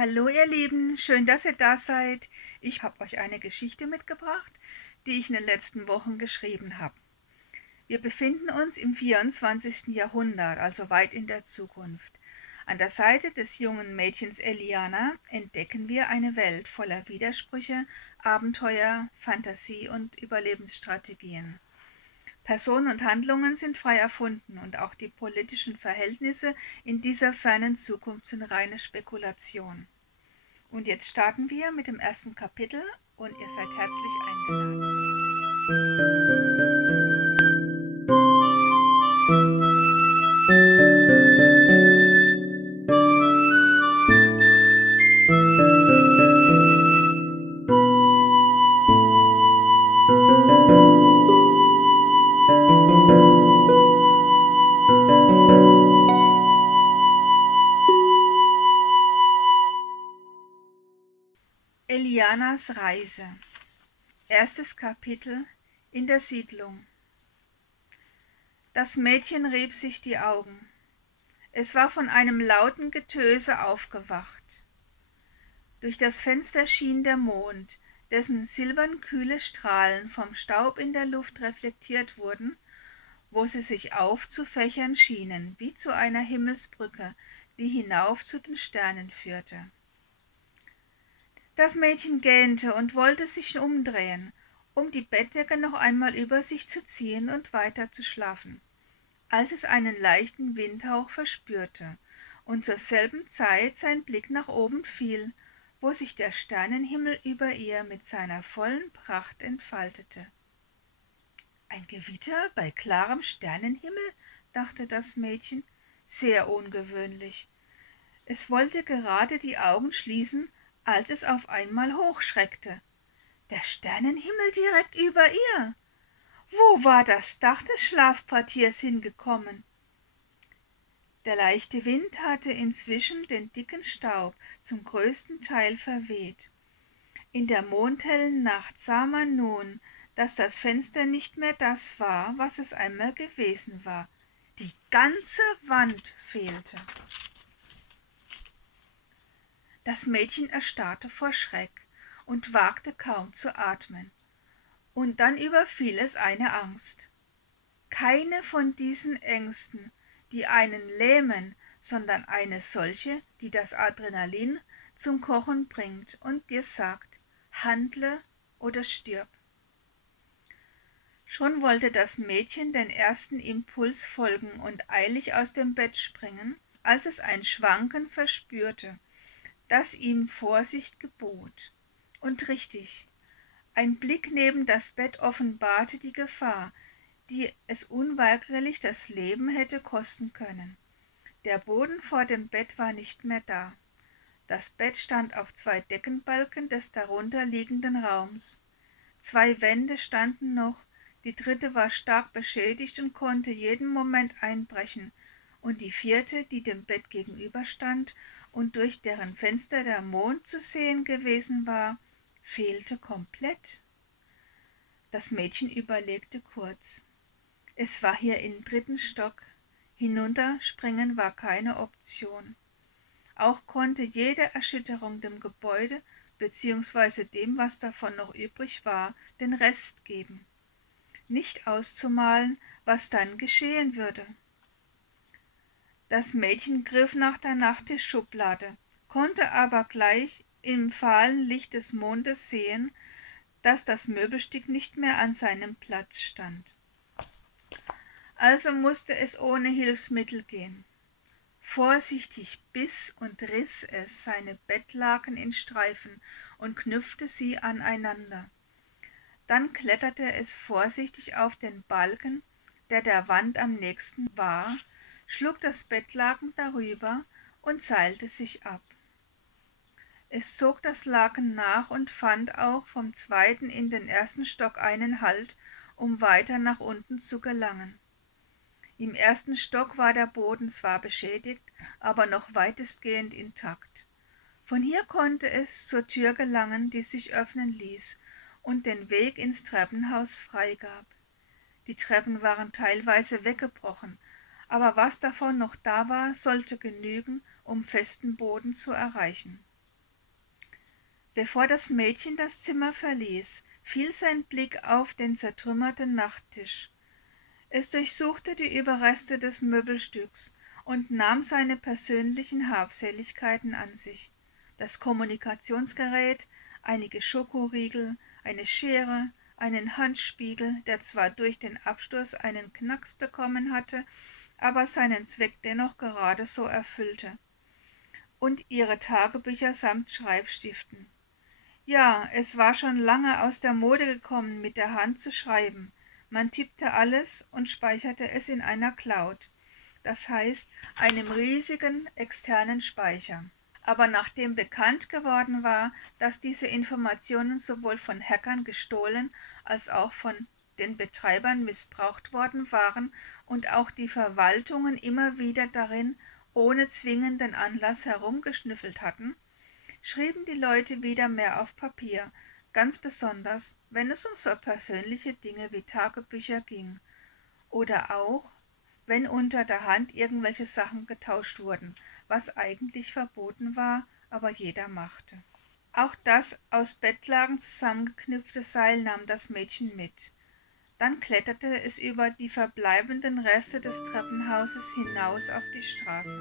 Hallo ihr Lieben, schön, dass ihr da seid. Ich habe euch eine Geschichte mitgebracht, die ich in den letzten Wochen geschrieben habe. Wir befinden uns im 24. Jahrhundert, also weit in der Zukunft. An der Seite des jungen Mädchens Eliana entdecken wir eine Welt voller Widersprüche, Abenteuer, Fantasie und Überlebensstrategien. Personen und Handlungen sind frei erfunden und auch die politischen Verhältnisse in dieser fernen Zukunft sind reine Spekulation. Und jetzt starten wir mit dem ersten Kapitel und ihr seid herzlich eingeladen. Elianas Reise. Erstes Kapitel in der Siedlung. Das Mädchen rieb sich die Augen. Es war von einem lauten Getöse aufgewacht. Durch das Fenster schien der Mond, dessen silbernkühle Strahlen vom Staub in der Luft reflektiert wurden, wo sie sich aufzufächern schienen, wie zu einer Himmelsbrücke, die hinauf zu den Sternen führte. Das Mädchen gähnte und wollte sich umdrehen, um die Bettdecke noch einmal über sich zu ziehen und weiter zu schlafen, als es einen leichten Windhauch verspürte und zur selben Zeit sein Blick nach oben fiel, wo sich der Sternenhimmel über ihr mit seiner vollen Pracht entfaltete. Ein Gewitter bei klarem Sternenhimmel, dachte das Mädchen, sehr ungewöhnlich. Es wollte gerade die Augen schließen, als es auf einmal hochschreckte. Der Sternenhimmel direkt über ihr. Wo war das Dach des Schlafquartiers hingekommen? Der leichte Wind hatte inzwischen den dicken Staub zum größten Teil verweht. In der mondhellen Nacht sah man nun, dass das Fenster nicht mehr das war, was es einmal gewesen war. Die ganze Wand fehlte. Das Mädchen erstarrte vor Schreck und wagte kaum zu atmen. Und dann überfiel es eine Angst. Keine von diesen Ängsten, die einen lähmen, sondern eine solche, die das Adrenalin zum Kochen bringt und dir sagt, handle oder stirb. Schon wollte das Mädchen den ersten Impuls folgen und eilig aus dem Bett springen, als es ein Schwanken verspürte, das ihm Vorsicht gebot. Und richtig, ein Blick neben das Bett offenbarte die Gefahr, die es unweigerlich das Leben hätte kosten können. Der Boden vor dem Bett war nicht mehr da. Das Bett stand auf zwei Deckenbalken des darunter liegenden Raums. Zwei Wände standen noch, die dritte war stark beschädigt und konnte jeden Moment einbrechen, und die vierte, die dem Bett gegenüberstand und durch deren Fenster der Mond zu sehen gewesen war, fehlte komplett. Das Mädchen überlegte kurz. Es war hier im 3. Stock. Hinunterspringen war keine Option. Auch konnte jede Erschütterung dem Gebäude bzw. dem, was davon noch übrig war, den Rest geben. Nicht auszumalen, was dann geschehen würde. Das Mädchen griff nach der Nachttischschublade, konnte aber gleich im fahlen Licht des Mondes sehen, dass das Möbelstück nicht mehr an seinem Platz stand. Also musste es ohne Hilfsmittel gehen. Vorsichtig biss und riss es seine Bettlaken in Streifen und knüpfte sie aneinander. Dann kletterte es vorsichtig auf den Balken, der Wand am nächsten war, schlug das Bettlaken darüber und seilte sich ab. Es zog das Laken nach und fand auch vom 2. in den 1. Stock einen Halt, um weiter nach unten zu gelangen. Im 1. Stock war der Boden zwar beschädigt, aber noch weitestgehend intakt. Von hier konnte es zur Tür gelangen, die sich öffnen ließ und den Weg ins Treppenhaus freigab. Die Treppen waren teilweise weggebrochen, aber was davon noch da war, sollte genügen, um festen Boden zu erreichen. Bevor das Mädchen das Zimmer verließ, fiel sein Blick auf den zertrümmerten Nachttisch. Es durchsuchte die Überreste des Möbelstücks und nahm seine persönlichen Habseligkeiten an sich: das Kommunikationsgerät, einige Schokoriegel, eine Schere, einen Handspiegel, der zwar durch den Absturz einen Knacks bekommen hatte, aber seinen Zweck dennoch gerade so erfüllte, und ihre Tagebücher samt Schreibstiften. Ja, es war schon lange aus der Mode gekommen, mit der Hand zu schreiben. Man tippte alles und speicherte es in einer Cloud, das heißt einem riesigen externen Speicher. Aber nachdem bekannt geworden war, dass diese Informationen sowohl von Hackern gestohlen als auch von den Betreibern missbraucht worden waren und auch die Verwaltungen immer wieder darin ohne zwingenden Anlass herumgeschnüffelt hatten, schrieben die Leute wieder mehr auf Papier, ganz besonders, wenn es um so persönliche Dinge wie Tagebücher ging, oder auch, wenn unter der Hand irgendwelche Sachen getauscht wurden, was eigentlich verboten war, aber jeder machte. Auch das aus Bettlaken zusammengeknüpfte Seil nahm das Mädchen mit. Dann kletterte es über die verbleibenden Reste des Treppenhauses hinaus auf die Straße.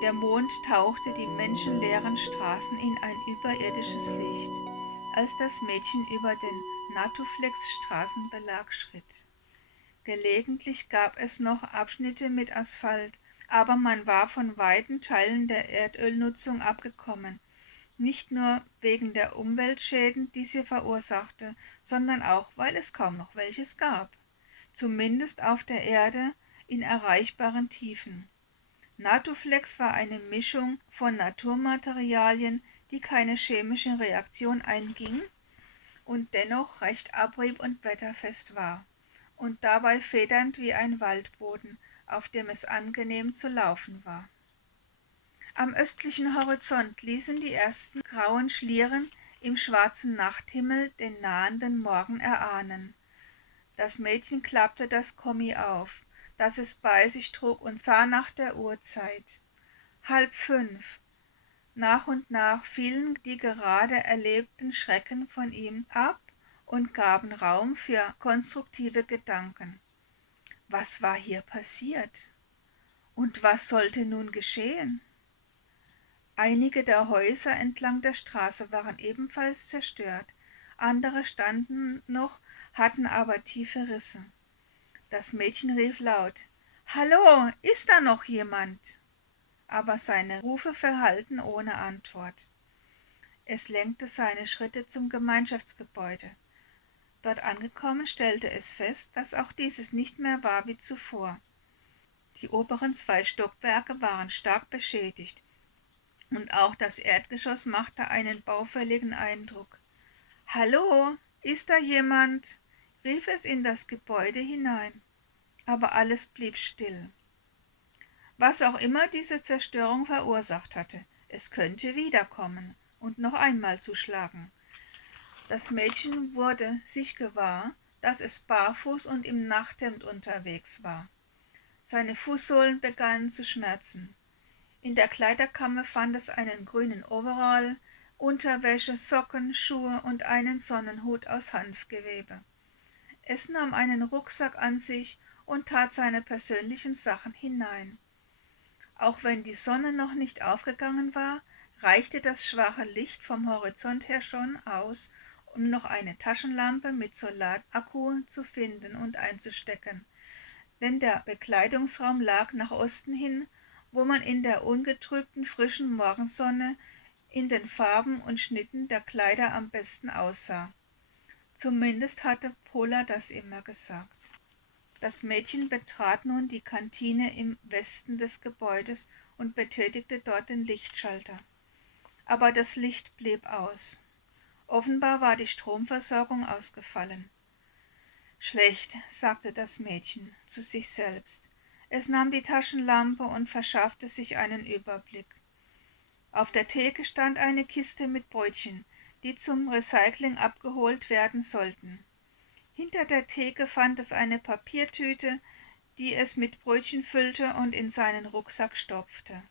Der Mond tauchte die menschenleeren Straßen in ein überirdisches Licht, als das Mädchen über den Natuflex-Straßenbelag schritt. Gelegentlich gab es noch Abschnitte mit Asphalt, aber man war von weiten Teilen der Erdölnutzung abgekommen, nicht nur wegen der Umweltschäden, die sie verursachte, sondern auch, weil es kaum noch welches gab, zumindest auf der Erde in erreichbaren Tiefen. Natuflex war eine Mischung von Naturmaterialien, die keine chemische Reaktion einging und dennoch recht abrieb- und wetterfest war und dabei federnd wie ein Waldboden, auf dem es angenehm zu laufen war. Am östlichen Horizont ließen die ersten grauen Schlieren im schwarzen Nachthimmel den nahenden Morgen erahnen. Das Mädchen klappte das Kommi auf, das es bei sich trug, und sah nach der Uhrzeit. 4:30. Nach und nach fielen die gerade erlebten Schrecken von ihm ab und gaben Raum für konstruktive Gedanken. Was war hier passiert? Und was sollte nun geschehen? Einige der Häuser entlang der Straße waren ebenfalls zerstört, andere standen noch, hatten aber tiefe Risse. Das Mädchen rief laut: »Hallo, ist da noch jemand?« Aber seine Rufe verhallten ohne Antwort. Es lenkte seine Schritte zum Gemeinschaftsgebäude. Dort angekommen stellte es fest, dass auch dieses nicht mehr war wie zuvor. Die oberen 2 Stockwerke waren stark beschädigt, und auch das Erdgeschoss machte einen baufälligen Eindruck. »Hallo, ist da jemand?« rief es in das Gebäude hinein, aber alles blieb still. Was auch immer diese Zerstörung verursacht hatte, es könnte wiederkommen und noch einmal zuschlagen. Das Mädchen wurde sich gewahr, dass es barfuß und im Nachthemd unterwegs war. Seine Fußsohlen begannen zu schmerzen. In der Kleiderkammer fand es einen grünen Overall, Unterwäsche, Socken, Schuhe und einen Sonnenhut aus Hanfgewebe. Es nahm einen Rucksack an sich und tat seine persönlichen Sachen hinein. Auch wenn die Sonne noch nicht aufgegangen war, reichte das schwache Licht vom Horizont her schon aus, um noch eine Taschenlampe mit Solarakku zu finden und einzustecken, denn der Bekleidungsraum lag nach Osten hin, wo man in der ungetrübten frischen Morgensonne in den Farben und Schnitten der Kleider am besten aussah. Zumindest hatte Pola das immer gesagt. Das Mädchen betrat nun die Kantine im Westen des Gebäudes und betätigte dort den Lichtschalter. Aber das Licht blieb aus. Offenbar war die Stromversorgung ausgefallen. »Schlecht«, sagte das Mädchen zu sich selbst. Es nahm die Taschenlampe und verschaffte sich einen Überblick. Auf der Theke stand eine Kiste mit Brötchen, die zum Recycling abgeholt werden sollten. Hinter der Theke fand es eine Papiertüte, die es mit Brötchen füllte und in seinen Rucksack stopfte.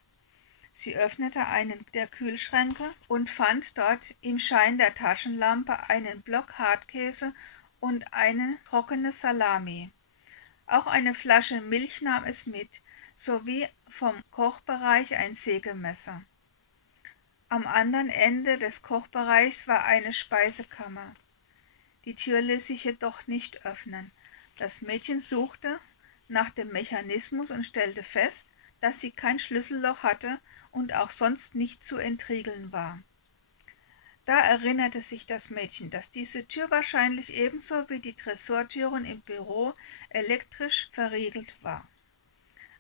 Sie öffnete einen der Kühlschränke und fand dort im Schein der Taschenlampe einen Block Hartkäse und eine trockene Salami. Auch eine Flasche Milch nahm es mit, sowie vom Kochbereich ein Sägemesser. Am anderen Ende des Kochbereichs war eine Speisekammer. Die Tür ließ sich jedoch nicht öffnen. Das Mädchen suchte nach dem Mechanismus und stellte fest, dass sie kein Schlüsselloch hatte und auch sonst nicht zu entriegeln war. Da erinnerte sich das Mädchen, dass diese Tür wahrscheinlich ebenso wie die Tresortüren im Büro elektrisch verriegelt war.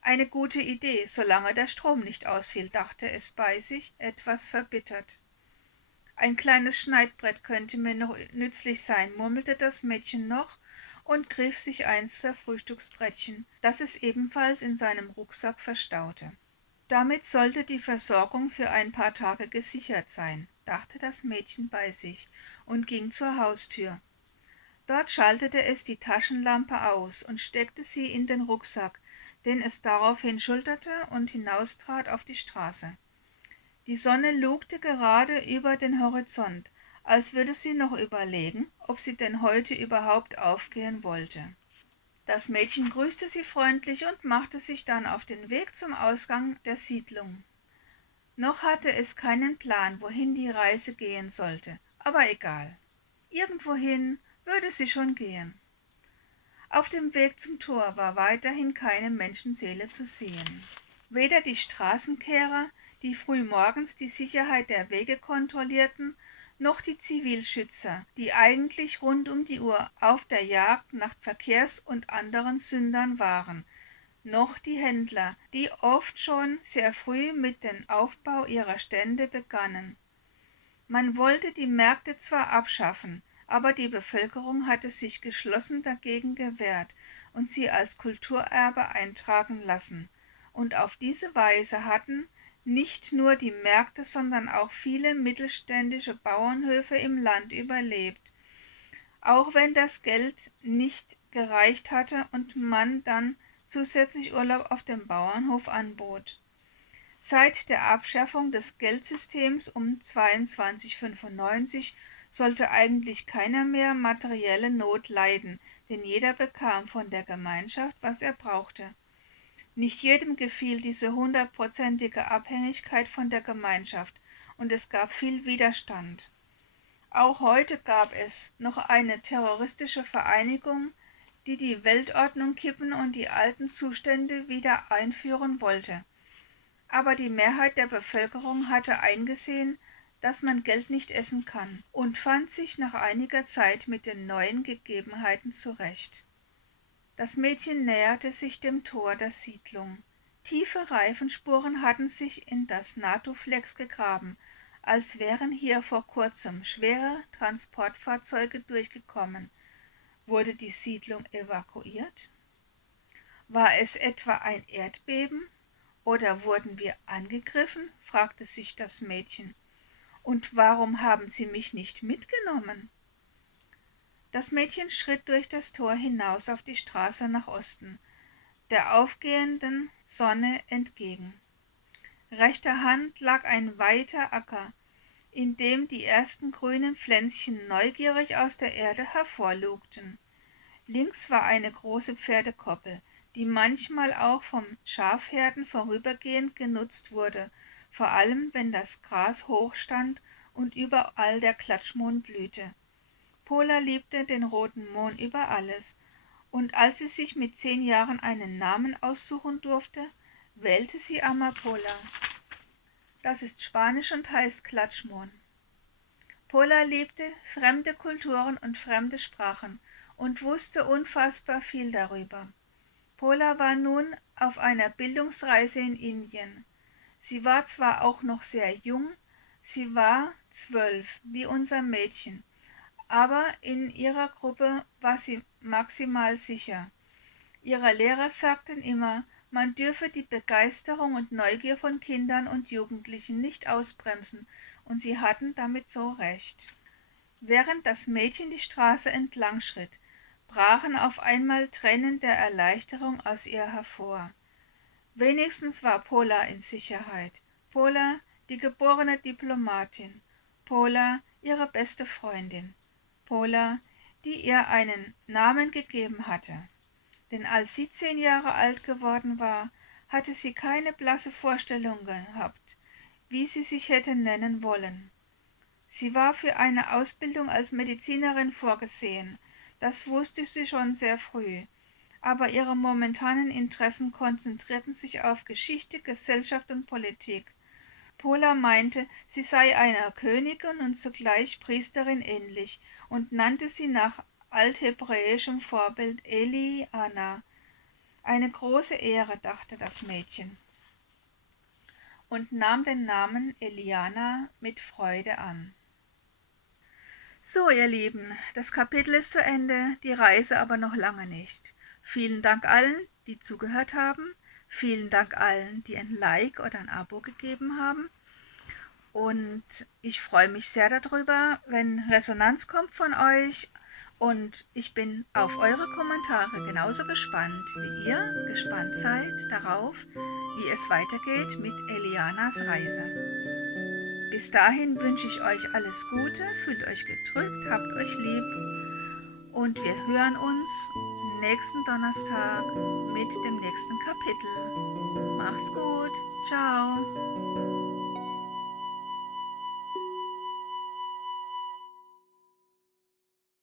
Eine gute Idee, solange der Strom nicht ausfiel, dachte es bei sich, etwas verbittert. Ein kleines Schneidbrett könnte mir noch nützlich sein, murmelte das Mädchen noch und griff sich eins der Frühstücksbrettchen, das es ebenfalls in seinem Rucksack verstaute. Damit sollte die Versorgung für ein paar Tage gesichert sein, dachte das Mädchen bei sich und ging zur Haustür. Dort schaltete es die Taschenlampe aus und steckte sie in den Rucksack, den es daraufhin schulterte und hinaustrat auf die Straße. Die Sonne lugte gerade über den Horizont, als würde sie noch überlegen, ob sie denn heute überhaupt aufgehen wollte. Das Mädchen grüßte sie freundlich und machte sich dann auf den Weg zum Ausgang der Siedlung. Noch hatte es keinen Plan, wohin die Reise gehen sollte, aber egal. Irgendwohin würde sie schon gehen. Auf dem Weg zum Tor war weiterhin keine Menschenseele zu sehen. Weder die Straßenkehrer, die frühmorgens die Sicherheit der Wege kontrollierten, noch die Zivilschützer, die eigentlich rund um die Uhr auf der Jagd nach Verkehrs- und anderen Sündern waren, noch die Händler, die oft schon sehr früh mit dem Aufbau ihrer Stände begannen. Man wollte die Märkte zwar abschaffen, aber die Bevölkerung hatte sich geschlossen dagegen gewehrt und sie als Kulturerbe eintragen lassen, und auf diese Weise hatten nicht nur die Märkte, sondern auch viele mittelständische Bauernhöfe im Land überlebt, auch wenn das Geld nicht gereicht hatte und man dann zusätzlich Urlaub auf dem Bauernhof anbot. Seit der Abschaffung des Geldsystems um 2295 sollte eigentlich keiner mehr materielle Not leiden, denn jeder bekam von der Gemeinschaft, was er brauchte. Nicht jedem gefiel diese hundertprozentige Abhängigkeit von der Gemeinschaft, und es gab viel Widerstand. Auch heute gab es noch eine terroristische Vereinigung, die die Weltordnung kippen und die alten Zustände wieder einführen wollte. Aber die Mehrheit der Bevölkerung hatte eingesehen, dass man Geld nicht essen kann, und fand sich nach einiger Zeit mit den neuen Gegebenheiten zurecht. Das Mädchen näherte sich dem Tor der Siedlung. Tiefe Reifenspuren hatten sich in das Natuflex gegraben, als wären hier vor kurzem schwere Transportfahrzeuge durchgekommen. Wurde die Siedlung evakuiert? War es etwa ein Erdbeben? Oder wurden wir angegriffen? Fragte sich das Mädchen. Und warum haben Sie mich nicht mitgenommen? Das Mädchen schritt durch das Tor hinaus auf die Straße nach Osten, der aufgehenden Sonne entgegen. Rechter Hand lag ein weiter Acker, in dem die ersten grünen Pflänzchen neugierig aus der Erde hervorlugten. Links war eine große Pferdekoppel, die manchmal auch vom Schafherden vorübergehend genutzt wurde, vor allem wenn das Gras hoch stand und überall der Klatschmohn blühte. Pola liebte den roten Mohn über alles, und als sie sich mit 10 Jahren einen Namen aussuchen durfte, wählte sie Amapola. Das ist Spanisch und heißt Klatschmohn. Pola liebte fremde Kulturen und fremde Sprachen und wusste unfassbar viel darüber. Pola war nun auf einer Bildungsreise in Indien. Sie war zwar auch noch sehr jung, sie war 12, wie unser Mädchen, aber in ihrer Gruppe war sie maximal sicher. Ihre Lehrer sagten immer, man dürfe die Begeisterung und Neugier von Kindern und Jugendlichen nicht ausbremsen, und sie hatten damit so recht. Während das Mädchen die Straße entlang schritt, brachen auf einmal Tränen der Erleichterung aus ihr hervor. Wenigstens war Pola in Sicherheit. Pola, die geborene Diplomatin. Pola, ihre beste Freundin. Pola, die ihr einen Namen gegeben hatte. Denn als sie 10 Jahre alt geworden war, hatte sie keine blasse Vorstellung gehabt, wie sie sich hätte nennen wollen. Sie war für eine Ausbildung als Medizinerin vorgesehen, das wusste sie schon sehr früh, aber ihre momentanen Interessen konzentrierten sich auf Geschichte, Gesellschaft und Politik. Pola meinte, sie sei einer Königin und zugleich Priesterin ähnlich und nannte sie nach althebräischem Vorbild Eliana. Eine große Ehre, dachte das Mädchen, und nahm den Namen Eliana mit Freude an. So, ihr Lieben, das Kapitel ist zu Ende, die Reise aber noch lange nicht. Vielen Dank allen, die zugehört haben. Vielen Dank allen, die ein Like oder ein Abo gegeben haben. Und ich freue mich sehr darüber, wenn Resonanz kommt von euch. Und ich bin auf eure Kommentare genauso gespannt, wie ihr gespannt seid darauf, wie es weitergeht mit Elianas Reise. Bis dahin wünsche ich euch alles Gute, fühlt euch gedrückt, habt euch lieb und wir hören uns nächsten Donnerstag mit dem nächsten Kapitel. Macht's gut, ciao.